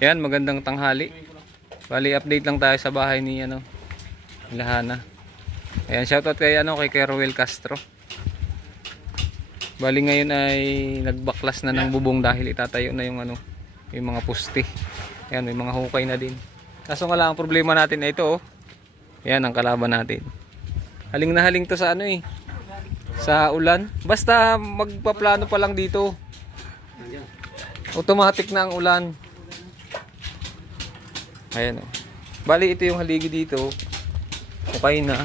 Yan, magandang tanghali. Bali, update lang tayo sa bahay ni Lahana. Ayan, shoutout kay kay Roel Castro. Bali ngayon ay nagbaklas na ng bubong dahil itatayo na yung yung mga poste. Ayan, may mga hukay na din. Kaso nga lang ang problema natin ay ito, oh. Ayan ang kalaban natin. Haling na haling to sa sa ulan. Basta magpaplano pa lang dito, automatic na ang ulan. Ayan, oh. Bali ito yung haligi dito. Okay na.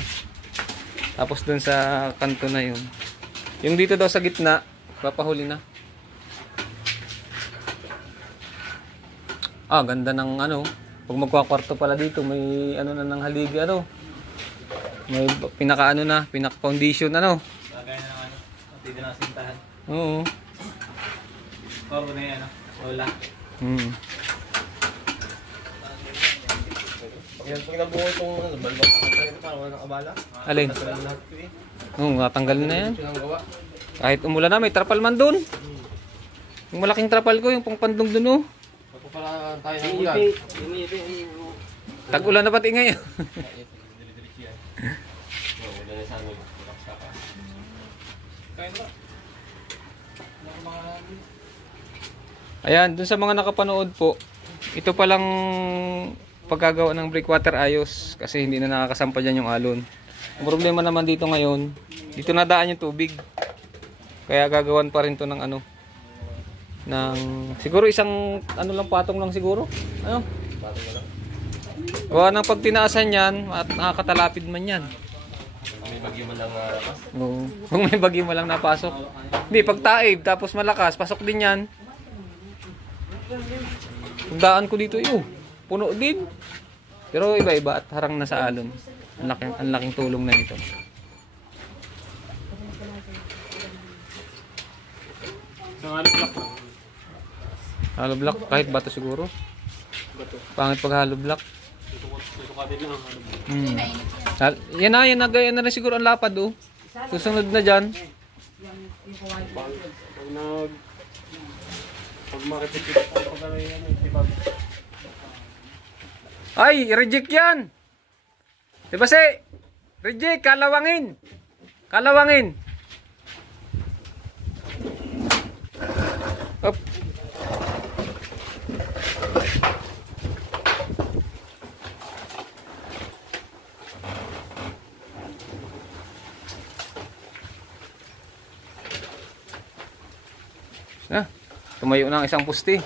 Tapos dun sa kanto na yun. Yung dito daw sa gitna, papahuli na. Ah, ganda ng pag magkakwarto pala dito, may na ng haligi, may pinaka pinaka foundation Lagay na ng dito na sintahan. Oo. Corbo na yan, wala. Yan, pag nabuo itong balbak, parang wala nang abala. Alin? Oo, natanggal na yan. Kahit umulan na, may trapal man dun. Yung malaking trapal ko, yung pangpandong dun, oh. Pagpapala tayo ng ulan. Tag-ulan na pati ngayon. Ayan, dun sa mga nakapanood po, ito palang pagkagawa ng breakwater ayos kasi hindi na nakakasampa dyan yung alon. Ang problema naman dito ngayon, dito nadaan yung tubig. Kaya gagawan pa rin to ng siguro isang lang patong lang siguro. Patong na lang. Gawa ng pag tinaasan yan, nakakatalapid man yan. May bagyo man lang lakas. Oo. Kung may bagyo mo lang napasok. Hindi, pag taib, tapos malakas, pasok din yan. Pagdaan ko dito, puno din. Pero iba-iba at harang na sa alon. Ang laking tulong na ito. Hollow block, kahit bato siguro. Pangit pag hollow block. Yan na rin siguro ang lapad, oh. Susunod na dyan. Pag makipit pag Ay, reject yan. Diba reject, kalawangin. Kalawangin. Up. Tumayo na ang isang pusti.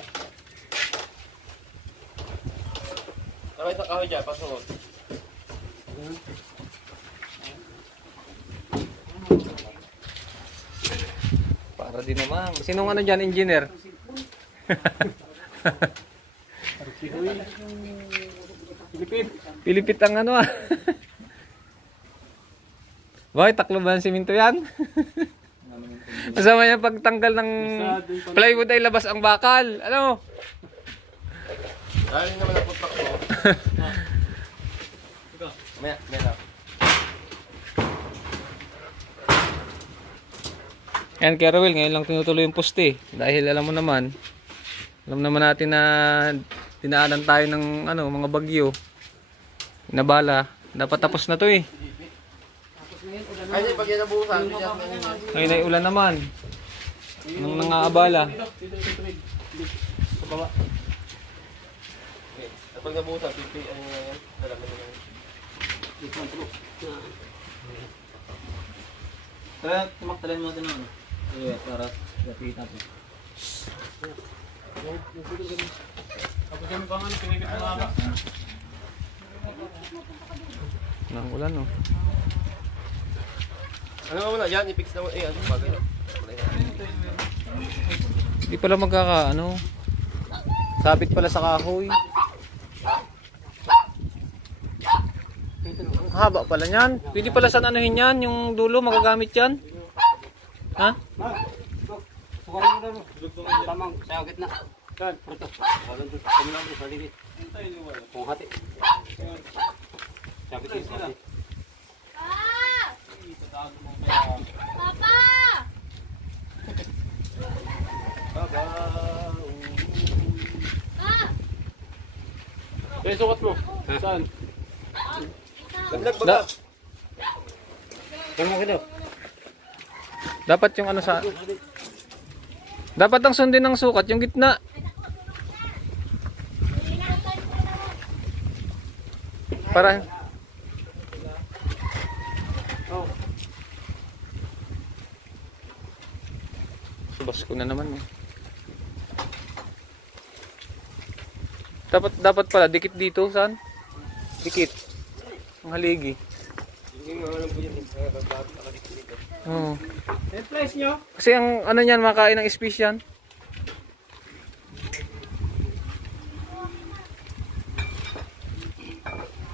Nakita kahoy dyan, pasok. Para din naman. Sinong dyan, engineer? Pilipit ang Bakit taklo ba ang siminto yan? Masama niya pagtanggal ng plywood ay labas ang bakal. Dahil naman ang putak ko. Maya na. Yan, kaya Roel, ngayon lang tinutuloy yung poste. Dahil alam naman natin na dinaanan tayo ng mga bagyo. Nabala. Dapat tapos na to eh. Ay, pag yan nabuhusan, Ngayon ay ulan naman. Nang nangaabala. sa baba. Okay. At pag nabuhusan, pipi, yan. Dalaman na yan. Kaya tumaktalan mo natin para lapit natin. Tapos yung pang pinigit na lang. Nang ulan, no? Ano mo muna dyan? I-fix na mo. Bagay na. Hindi pala sabit pala sa kahoy. Haba pala niyan. Pwede pala sa yan, yung dulo magagamit yan. Ha? Tamang sa gitna. Kan, proto. Kami lang sa dili. Kung hati. Sabi ko sila. Papa! Baba. Kaya sukat mo. Saan? Dagdag Da baga. Tama ka daw. dapat yung ano sa... Dapat ang sundin ng sukat, yung gitna. Para... Subas ko na naman eh. Dapat pala dikit dito, saan? Dikit. Ang haligi. Hindi nga alam po yan. Nakadikit dito. Oo. May price nyo? Kasi ang ano niyan, makain ng fish yan.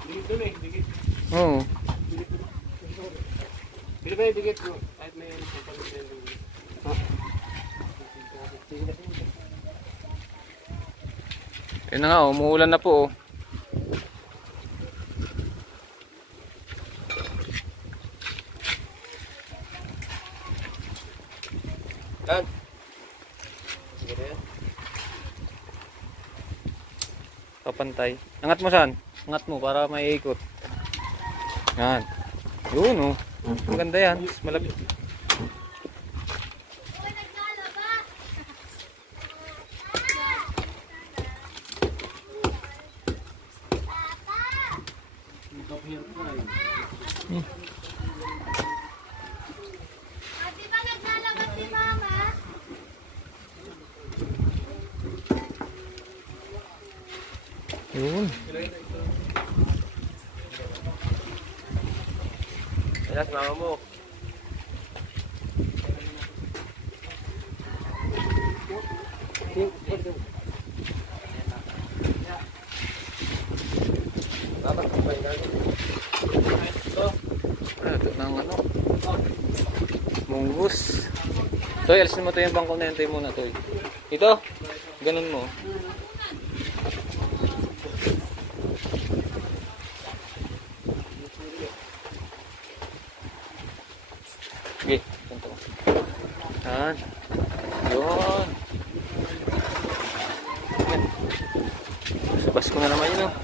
Dikit doon eh. Dikit. Oo. Pili ba yung dikit mo? Kahit may ano. Yun na nga, umuulan na po. Oh. Yan. Sige na yan. Kapantay. Angat mo saan? Angat mo para maiikot. Yan. Yun oh. Ang ganda yan. Mas malapit. Di ba naglalabas si Mama? Yun. Ayan, mama mo. Dapat kapay na. Ito ng ano. Munggus. Toy, alisin mo to yung bangko na yan. Toy muna, Toy. Ito. Ganun mo. Sige, ganito. Yan. Yun. Yan. Subas ko na naman yun, oh.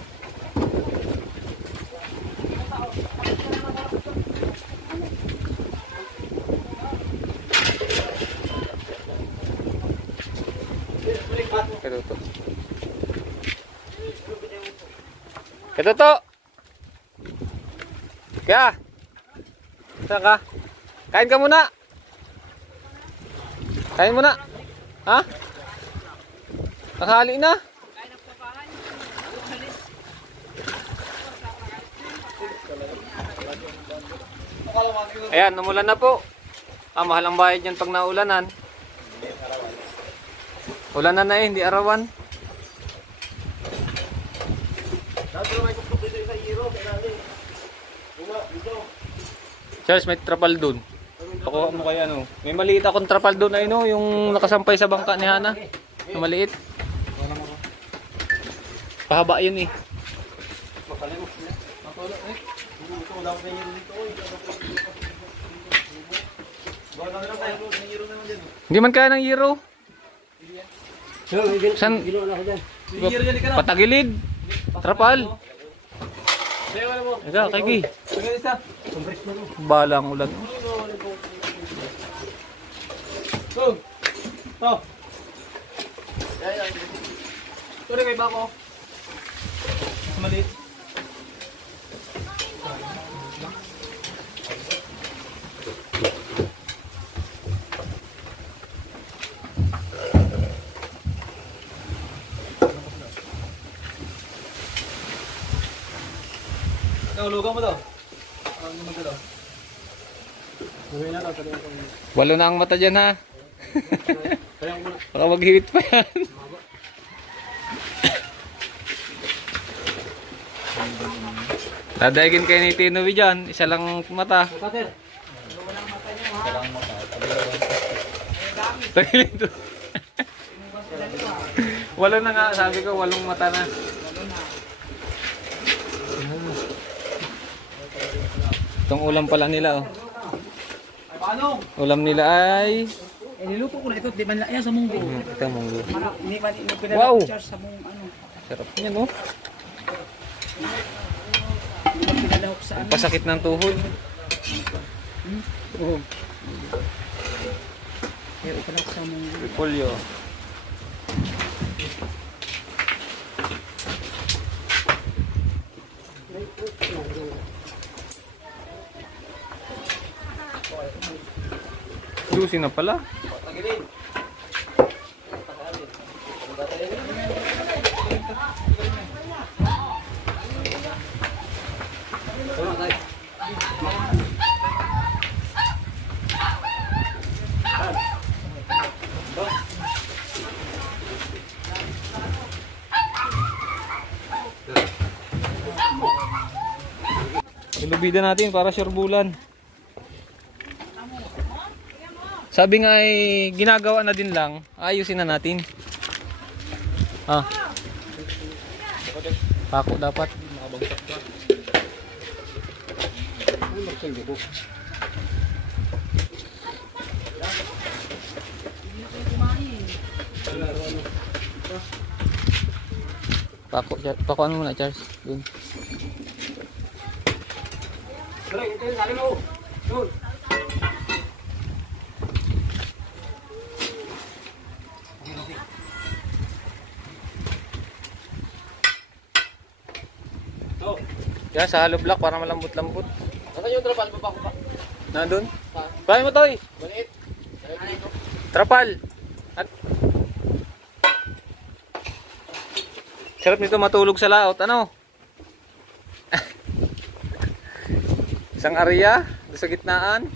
Ketuto. Ketuto. Kaya. Saan ka? Kain ka muna. Kain muna. Ha? Nakahali na. Ayan, numulan na po. Mahal ang bayad yan pag naulanan. Ulanan na eh, hindi arawan. Charles, may trapal dun. Pakuha mo kaya ano. May maliit akong trapal dun ay no, yung nakasampay sa bangka ni Hana. Yung maliit. Pahaba yun eh. Hindi man kaya ng euro. San? Patagilid. Trapal. Ika, kaki. Balang ulan. Sorry kay Bako. Maliit. Nahulugan mo daw. Ano mo daw? Gawin na daw. Walo na ang mata dyan ha. Baka maghiwit pa yan. Dadaigin kayo ni Tinovi dyan. Isa lang mata. Cutter. Tagilid. Walo na nga. Sabi ko walong mata na. Itong ulam pala nila oh. Ay, paano? Ulam nila ay Niluto ko na ito. Di man lang yan sa munggo. ito munggo. Hindi man Wow! pinag-charge sa mung ano. Sarap niyan oh. Pinalawak sa ano. Pasakit ng tuhod. Oo. Kaya pinalawak sa mga. Repolyo. Juicy na pala. Tagilin. Ilubida natin para sure bulan. Sabi nga ay ginagawa na din lang, ayusin na natin. Ah. Pako dapat. Makabagsak ka. Ay, magsilbi ko. Pako ano muna, Charles? Dun. Bro, ito yung sabi mo. Doon. Yan, sa hollow block para malambot-lambot. Nasaan yung trapal? Baba ko pa. Nandun? Kaya mo, Toy! Maliit. Trapal! At... Sarap nito matulog sa laot. Ano? Isang area sa gitnaan.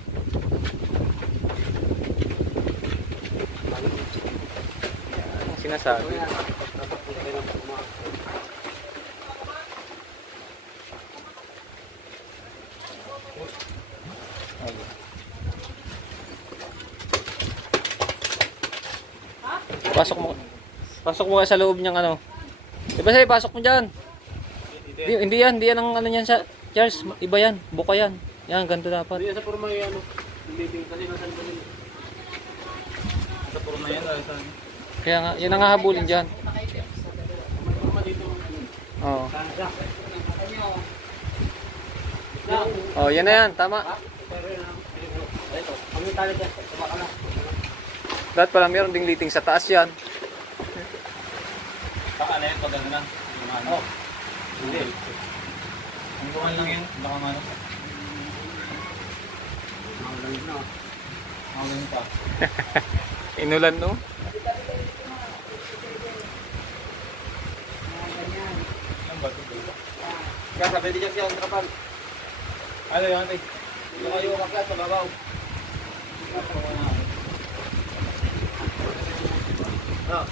Yan ang sinasabi. Pasok mo. Pasok mo sa loob niyang ano. Diba sa'yo, pasok mo dyan. Hindi yan ang ano niyan sa Charles. Iba yan, buka yan. Yan, ganito dapat. Hindi sa purma yung ano. Living kasi nasan ko nila. Sa purma yan, saan? Kaya nga, yan ang hahabulin dyan. May purma dito. Oo. Oh, yan na yan, tama. Ang tali dyan. Tama ka na. Dapat pala meron ding liting sa taas yan. Saka na yan pag ano na. Oh. Hindi. Ang gawan lang yun. Baka mano. Maulan pa. Inulan, no? Ang bato dito. Kaya sabi din siya ang trapal. Ano yun, ate? Ito kayo kaklas sa babaw. Ah.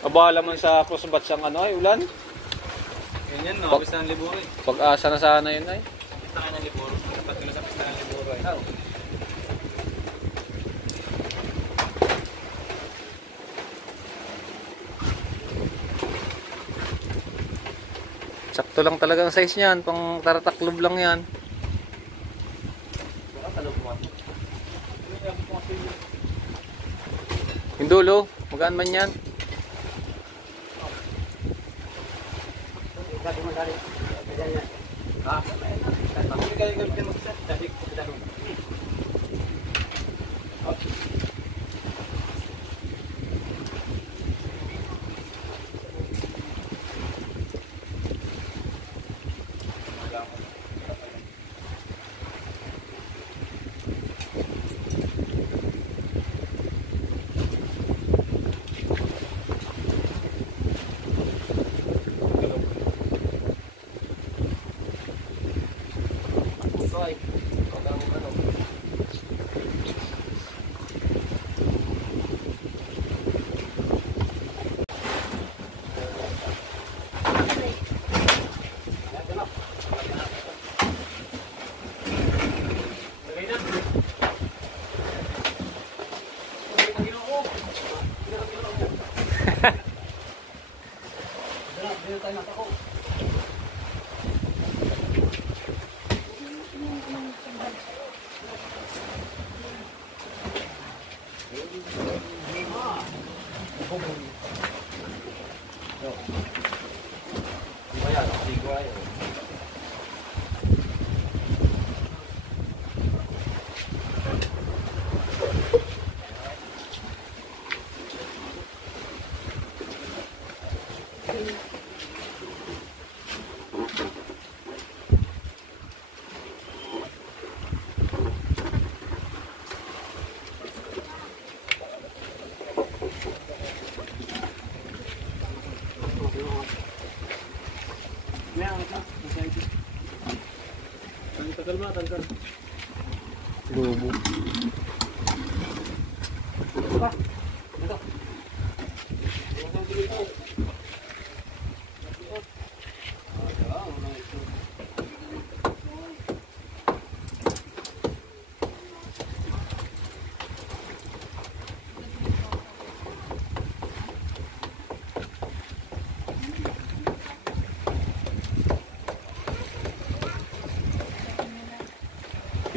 Abala man sa crossbat ang ano ay ulan. Yan yan, nakapis na ng liburo eh. Pag-asa na sana yun ay. Pista ka ng liburo. Dapat ko na sa pista ng liburo eh. Sakto lang talaga ang size niyan, pang tarataklob lang yan. Yung dulo, magaan man yan. Sabi mo dali. Diyan yan. Ah, hindi kayo gamitin mo sa dahil dahil. Lubo.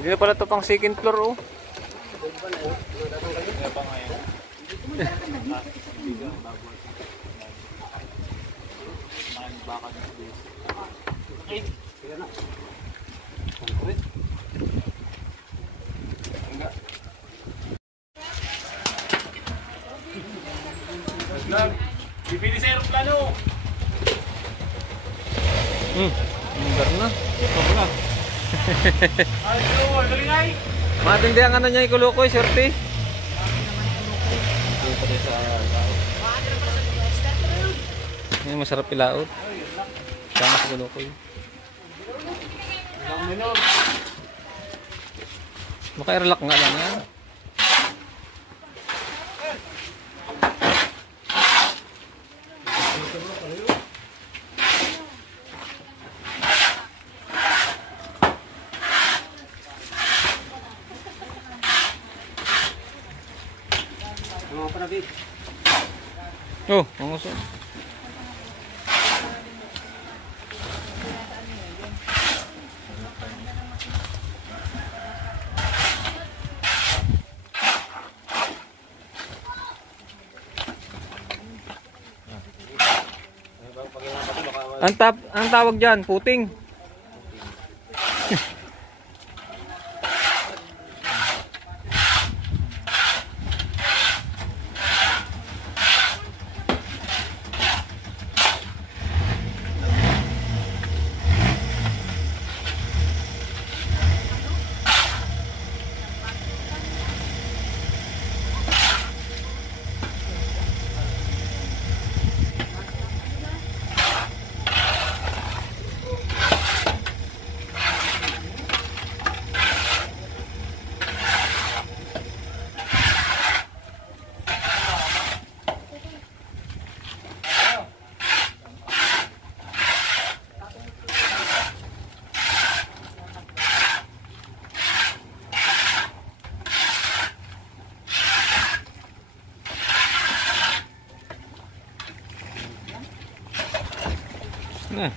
Hindi na pala ito pang second floor, oh. Pipili sa aeroplano. Lugar na. Ayun, galing ay. Matindi ang ano niya, ikulukoy, surti. Yan, masarap ilaot. Sama sa kulukoy. Maka-airlock nga lang yan. Mga panabig. Oh, ang uso. Ang tawag diyan, puting. Na.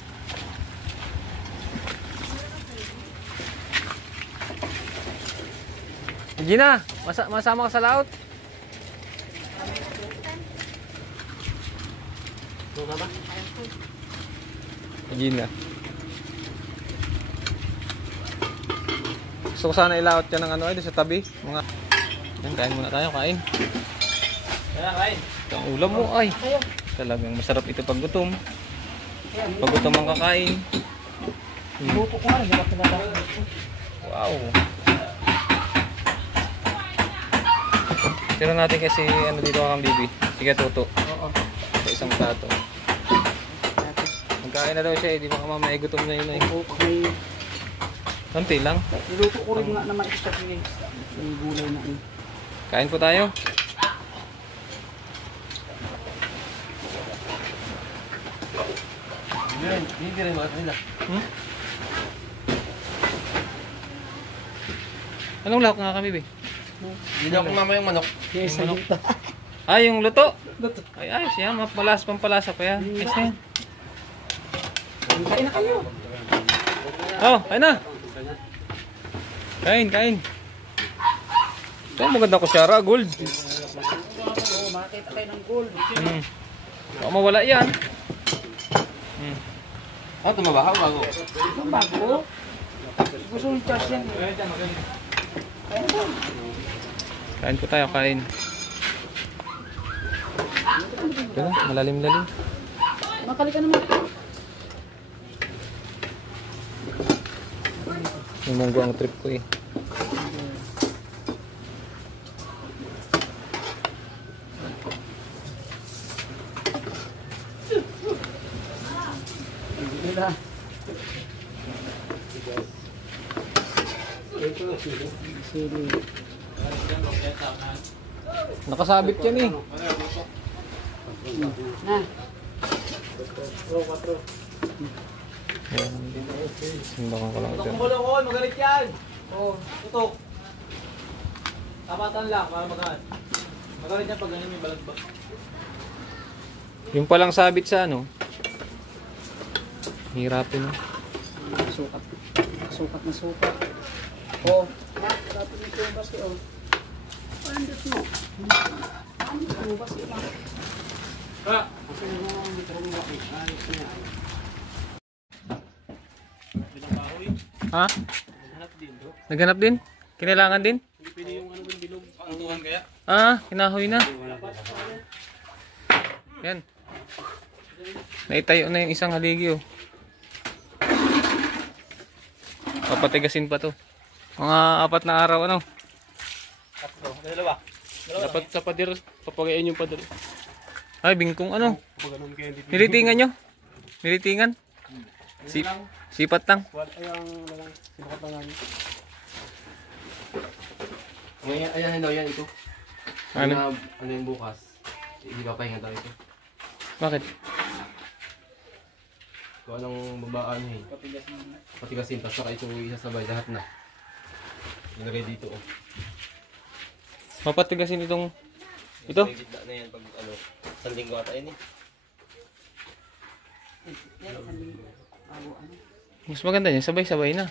Gina, masama ka sa laot. Gina. Gusto ko sana ilaot ka ng ano ay doon sa tabi. Mga kain muna tayo, kain. Kaya kain. Ang ulam mo ay. Talagang masarap ito pag gutom. Pag gutom ang kakain. Luto ko nga, hindi ako pinatawag. Wow. Tira natin kasi ano dito kang bibi. Sige, tuto. Oo. Sa isang plato. Magkain na daw siya eh. Di ba mamaya gutom na yun eh. Okay. Konti lang. Niluto ko rin nga naman ito sa yung gulay na yun. Kain po tayo. Hindi rin mga kanila. Anong lahok nga kami, be? Hindi ako mama yung manok. Yes, Yung manok. ayun. Ah, yung luto. Luto. Ay, ayos yan. Pampalasa pa yan. Ayos na yan. Kain na kayo. Oh, kain na. Kain, kain. Ito ang maganda ko Shara, gold. Oo, makakita kayo ng gold. Baka mawala yan. Ah, tumabaho bago. Ang bago. Gusto yung charge yan. Kain po tayo, kain. Ito na, malalim-lalim. Makali ka naman. Yung munggo ang trip ko eh. Hindi na. Nakasabit yan eh. Ayan. Simbakan ko lang ito. Kumulong, magalit yan. Oo, tutok. Tapatan lang, para magalit. Magalit yan pag ganyan yung balat ba? Yung palang sabit sa ano. Hirapin. Sukat. Sukat na sukat. Oo. Dapat ito yung basi, oh. Pandot mo. Pandot mo, basi lang. Ha? Ako na nga, hindi ko rin laki. Ayos na. Ha? Naghanap din? Kinailangan din? Hindi pwede yung ano yung bilog. Pangutuhan kaya? Ah, kinahoy na. Yan. Naitayo na yung isang haligi oh. Papatigasin pa to. Mga 4 na araw ano. Tatlo. Dalawa. Dapat sa pader, papagayin yung pader. Ay, bingkong ano. Pag ganun kaya hindi. Nilitingan nyo? Nilitingan? Sipat lang. Wala, ay ang lang, sinukat lang namin. Ngayon, ayan, yan ito. Ano? Ano yung bukas? Hindi pa pahinga daw ito. Bakit? Kung anong babaan eh. Patigasin, tapos saka ito isasabay lahat na. Ilagay dito oh. Mapatigasin itong ito? May gitna na yan pag ano, sanding ko ata yun eh. Mas maganda niya, sabay-sabay na.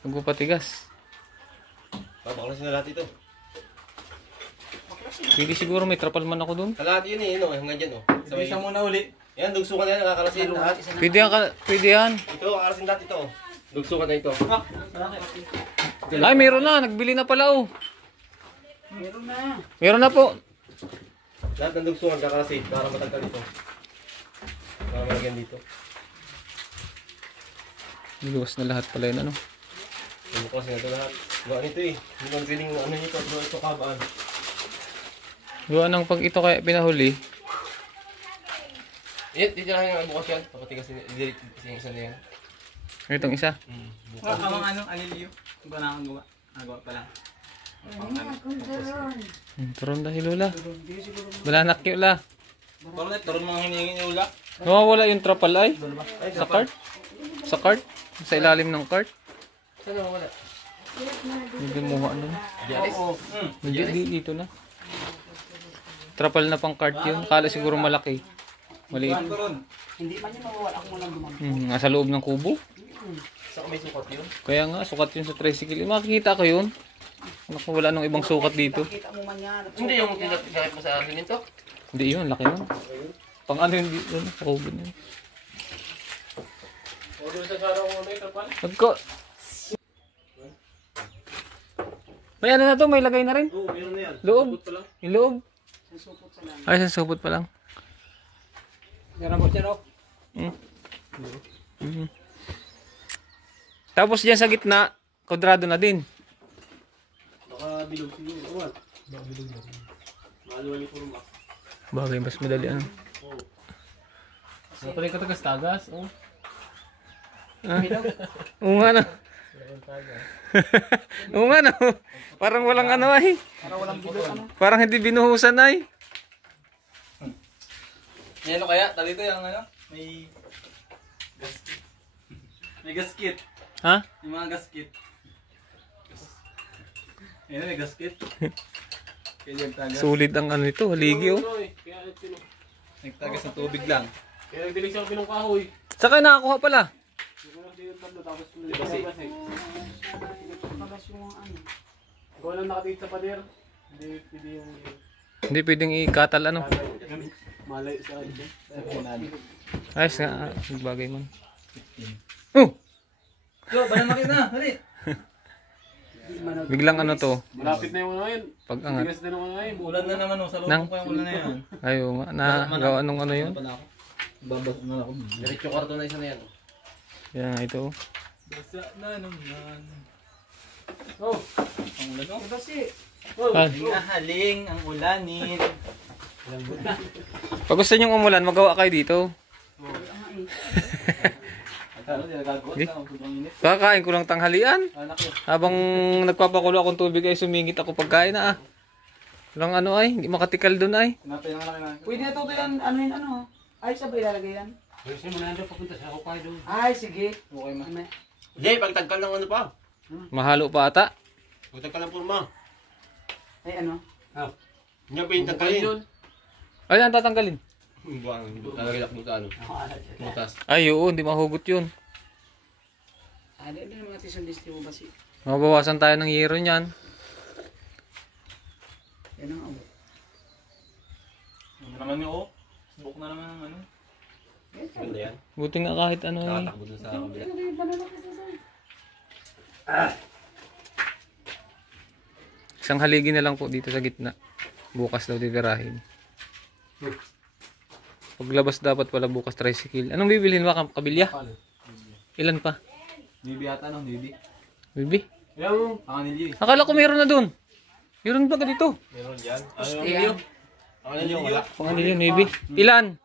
Magpapatigas. Papaklasin na lahat ito. Pwede siguro may trapal man ako doon. Sa lahat yun eh, no? Hanggang dyan oh. Sabay. Isa muna uli. Yan, dugsukan yan, nakakalasin lahat. Pwede yan, pwede yan. Ito, kakalasin lahat ito oh. Dugsukan na ito. Ay, meron na. Nagbili na pala oh. Meron na. Meron na po. Lahat ng dugsukan kakalasin para matanggal ito. Para malagyan dito. Niluwas na lahat pala yun ano. Bukasin na ito lahat. Gawa nito eh. Hindi man piling ano nito, pero ito kabaan. Gawa ng pag ito kaya pinahuli. Dito lang yung bukas yan. Papatigasin yung isa na yan. Itong isa. Amang ano, aliliyo. Kung na akong gawa. Nagawa pa lang. Turon dahil Lola. Wala nakyo la. Turon mga hinihingin yung ula. Nawawala yung trapal ay. Sa cart. Sa cart. Sa ilalim ng cart. Saan na wala? Hindi mo ano. Dialis? Hindi dito na. Trapal na pang cart yun. Kala siguro malaki. Maliit. Turon. Hindi man yun mawawala ako lang duman. Nasa loob ng kubo. Saan may sukat yun? Kaya nga, sukat yun sa tricycle. Makikita ko yun. Anak ko, wala nung ibang sukat dito. Kita mo man yan. Hindi yung tinatagay mo sa siminto? Hindi yun, laki nun. Pang ano yun dito, sa kubo na yun. O doon sa saraw ko na ito pa. Nagko. May ano na to, may lagay na rin. Oo, meron na yan. Loob. Pa lang. Yung loob. Ay, sa supot pa lang. Meron mo siya no? Mhm. Tapos dyan sa gitna, kwadrado na din. Baka bilog siguro. Awan. Baka bilog na. Maluwal yung kurma. Bagay, mas madali ano. Ano pala yung katagas-tagas? Oh. Oo nga no. Oo nga no. Parang walang ano ay. Parang hindi binuhusan ay. Yan ano kaya? Talito yung ano? May gasket. May gasket. Ha? Yung mga gasket. Yan may gasket. Kaya nagtagas. Sulit ang ano ito, haligi oh. Kaya ito. Nagtagas ng tubig lang. Kaya nagdilig siya pinong kahoy. Saka nakakuha pala. Hindi ko lang din yung tatlo tapos pinag-ibas eh. Gawa lang nakatingin sa pader. Hindi pwede yung Hindi pwedeng ikatal ano. malay sa ito. Ayos nga, bagay man. Oh! Yo, balang makina. Dali. Biglang ano to, Malapit na yung ano ngayon. pag angat. Tigas na yung ano ngayon. Ulan na naman oh. Sa loob Nang? ko yung ulan na yan. Ayaw nga, nagawa nung ano yun. Pala ako. Babas na ako. Diretso kwarto na isa na yan. Yan nga ito oh. Basa na naman. Oh, Ang ulan oh. Ah, Nahaling ang ulanin. pag gusto nyong umulan, magawa kayo dito. Ano, nagagawa Di? na. Sobrang init. Kakain ko lang tanghalian. Anak ko. Habang nagpapakulo akong tubig ay sumingit ako pagkain na ah. Walang ano ay, hindi makatikal doon ay. Tinapay ng laki na. Pwede na ito yan, ano yun, ano? Ay, sabay ilalagay yan. Kasi mo na papunta sa Hokkaido. Ay, sige. Okay ma. Ano? Hindi, pagtagkal ng ano pa. Mahalo pa ata. Pagtagkal ng purma. Ay, ano? Hindi pa yung tagkalin. Ay, ang tatanggalin. Lalagay mo sa ano. Butas. Ay, oo, hindi mahugot yun. Ano yung mga tisang-listi mo ba si? Mabawasan tayo ng yero niyan. Yan ang abo. Ano naman yung subok na naman ng ano. Ganda yan. Buti nga kahit ano eh. Nakatakbo dun sa kabila. Isang haligi na lang po dito sa gitna. Bukas daw titirahin. Paglabas dapat pala bukas tricycle. Anong bibilhin ba? Kabilya? Ilan pa? Bibi ata no, bibi. Bibi? Yung Panganilyo eh. Akala ko meron na dun. Meron ba dito? meron dyan. Yan. Ano yung wala? Panganilyo, maybe. Ilan?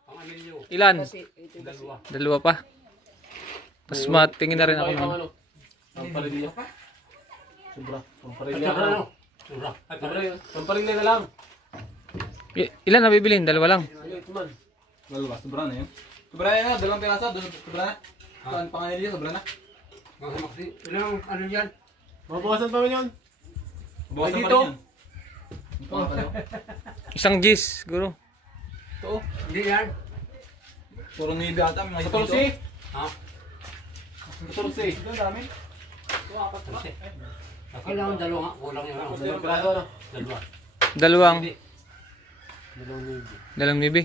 Ilan? Kasi ito kasi. Dalawa pa. Tapos matingin na rin ako nun. Ang parilya. Sobra. Ang parilya. Sobra. Sobra yun. Pamparin na lang. Ilan na bibilhin? Dalawa lang. Ito man. Dalawa, sobra na yun. Sobra na yun, dalawang piraso, sobra na. Ang panganilyo, sobra na. Ilang ano yan? Mabawasan pa rin yun. Bawasan pa dito? rin yun. Ang pangalan. Isang gis, siguro. Ito. Hindi yan. Puro nibi ata, may mga Katulsi. dito. Ha? Katulsi. Ito, ang dami. Kailangan dalawa. Kulang yun. Dalawang piraso ano? Dalawa. Dalawang. Dalawang libo. Dalawang maybe.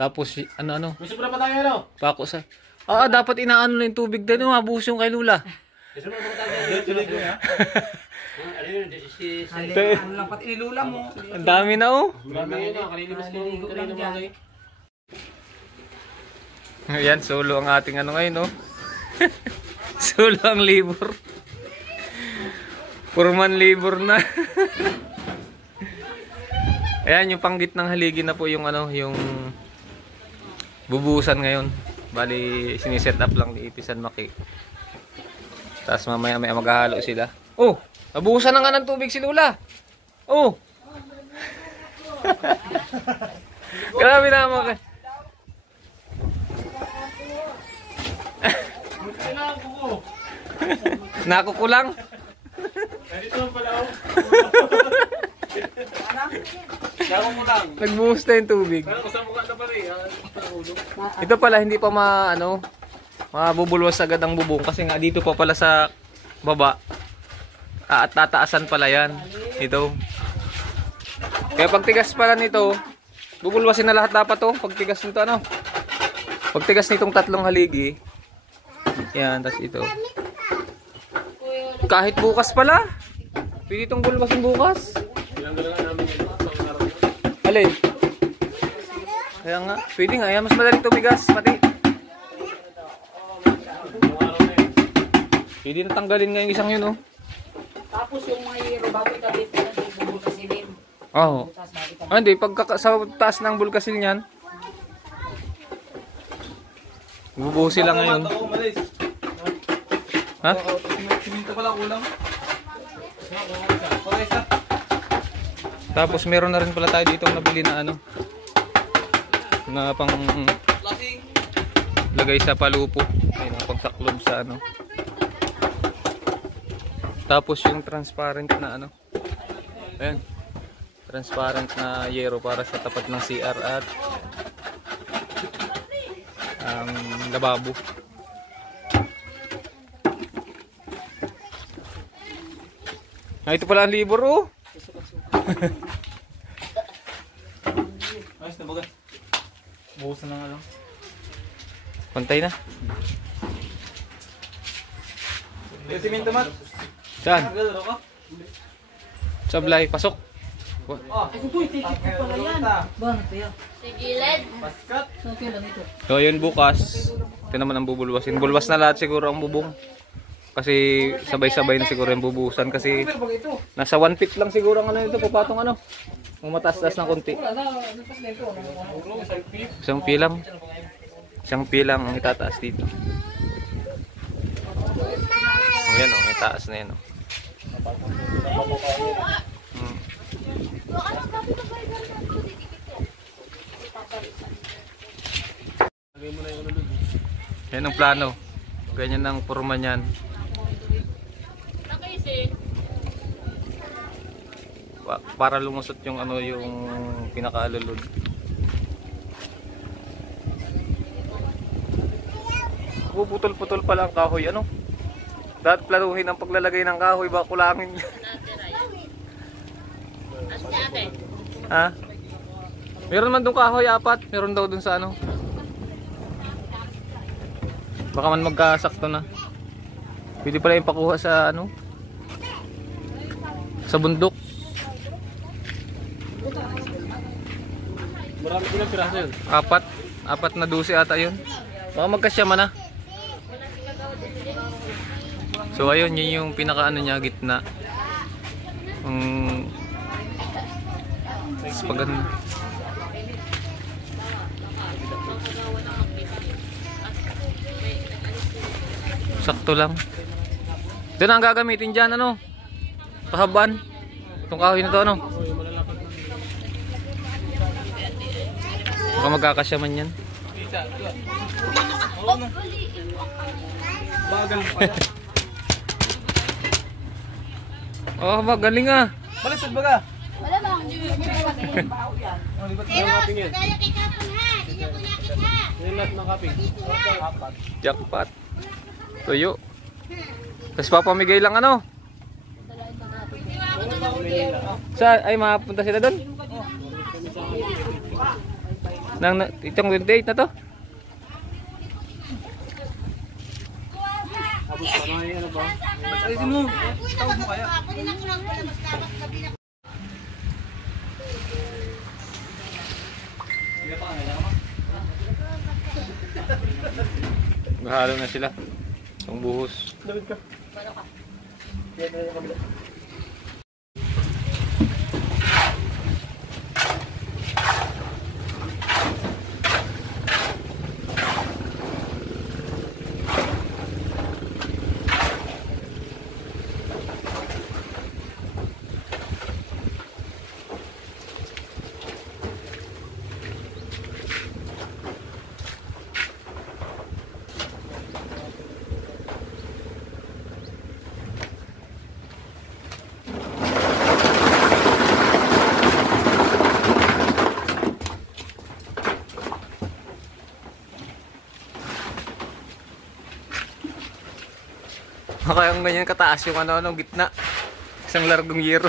Tapos, ano-ano. May sobra pa tayo ano? Pako sa... dapat inaano na yung tubig doon. Mabus yung kay Lula. May sobra pa tayo. Tuloy ko nga. Ano yun? Ano lang pati ilula mo. Ang dami na oh. Marami yun ah. Kalilimas ko yung kanina mga kayo. Ayan, solo ang ating ano ngayon, no? Solo ang labor. Purman labor na. Ayan, yung panggit ng haligi na po yung ano, yung bubusan ngayon. Bali, siniset up lang ni Ipisan Maki. Tapos mamaya may maghahalo sila. Oh, nabuhusan na nga ng tubig si Lula. Oh. Grabe naman. Nakukulang. Dako mo lang. Nagbuhos na yung tubig. Kasamukha na pa rin. Ito pala hindi pa mabubulwas agad ang bubong kasi nga dito pa pala sa baba. At tataasan pala yan. Ito. Kaya pagtigas pala nito, bubulwasin na lahat dapat to. Pagtigas nito ano? Pagtigas nitong tatlong haligi. Yan, tas ito. Kahit bukas pala. Pwede itong bulwasin bukas. Alin? Kaya nga, pwede nga. Yan, mas madaling tumigas pati. Pwede na tanggalin nga yung isang yun, oh. Tapos yung mga hero, bago ikabit na bubukasilin. Oo. Tapos bago ikabit. Hindi, pag sa taas ng bulkasil niyan, bubuhusin lang ngayon. Ako, malis. Ha? Siminto pala kulang. Okay, isa. Tapos meron na rin pala tayo dito nabili na ano, na pang lagay sa palupo. Ayun, ang pagsaklob sa ano. Tapos yung transparent na ano. Ayan. Transparent na yero para sa tapat ng CR at ang lababo. Ito pala ang libor, oh. Ayos na bagay. Buhusan na nga lang. Pantay na. Yung siminto mat. Saan? Nagdadaro ka? Sablay, pasok. Ay, kutoy, tikit ko pala yan. Bakit kaya? Sa gilid. Paskat. So, kailan ito? So yun bukas. Ito naman ang bubulwasin. Bulwas na lahat siguro ang bubong. Kasi sabay-sabay na siguro yung bubuhusan. Kasi nasa 1 feet lang siguro ang ano nito. Papatong ano. Kung mataas-taas ng konti. Wala na, nagpas na ito. Isang feet lang. Isang pilang ang itataas dito. O yan o, itaas na yan o. Lagay mo na yung ano doon. Yan ang plano. Ganyan ang forma niyan. Para lumusot yung ano yung pinakaalulod. Puputol-putol pala ang kahoy ano. Dapat planuhin ang paglalagay ng kahoy, baka kulangin. Ha? Meron man doon kahoy apat, meron daw doon sa ano. Baka man magkasakto na. Pwede pala yung pakuha sa ano, sa bundok. Marami ko lang piraso yun. Apat na 12 ata yun. Baka magkasya man na. So ayun, yun yung pinaka ano niya, gitna. Pag ano, sakto lang. Ito na ang gagamitin dyan, ano? Pahaban. Itong kahoy na to, ano? Baka magkakasya man yan. Bagang pala. Oh, magaling ah. Baliktad baga. Wala bang? Pero, kaya kay Kapon ha. Hindi niya kunyakit ha. Yung lahat ng kaping. Jackpot. Tuyo. Tapos papamigay lang ano? Sa ay mapunta sila doon? Itong 28 na to? Tapos pamay, ano ba? Ayusin mo. Tawag mo kaya. Ako din ako lang pala mas dapat gabi na. Mahalo na sila. Ang buhos. David ka. Kaya na yung kabila. Kaya ang ganyan kataas yung ano, gitna. Isang largong yero.